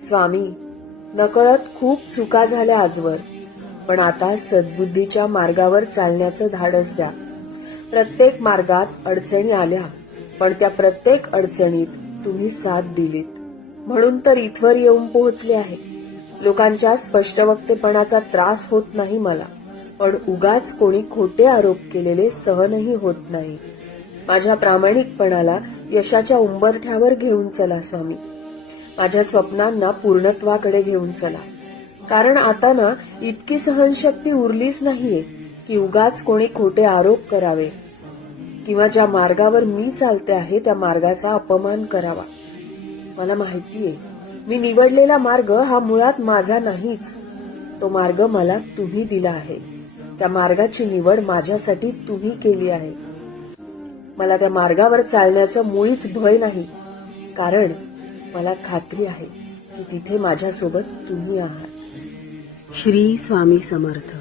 स्वामी, नकळत खूप चुका झाल्या आजवर, पण आता सद्बुद्धीच्या मार्गावर चालण्याचं धाडस द्या. प्रत्येक मार्गात अडचणी आल्या, पण त्या प्रत्येक अडचणीत तुम्ही साथ दिलीत. म्हणून तर इथवर येऊन पोहोचले आहे. लोकांच्या स्पष्टवक्तेपणाचा त्रास होत नाही मला, पण उगाच कोणी खोटे आरोप केलेले सहनही होत नाही. माझ्या प्रामाणिकपणाला यशाच्या उंबरठ्यावर घेऊन चला स्वामी. माझ्या स्वप्नांना पूर्णत्वाकडे घेऊन चला. कारण आता ना इतकी सहनशक्ती उरलीच नाहीये की उगाच कोणी खोटे आरोप करावे किंवा ज्या मार्गावर मी चालते आहे त्या मार्गाचा अपमान करावा. मला माहितीये, मी निवडलेला मार्ग हा मुळात माझा नाहीच. तो मार्ग मला तुम्ही दिला आहे. त्या मार्गाची निवड माझ्यासाठी तुम्ही केली आहे. मला त्या मार्गावर चालण्याचं मुळीच भय नाही, कारण मला खात्री आहे की तिथे माझ्यासोबत तुम्ही आहात. श्री स्वामी समर्थ.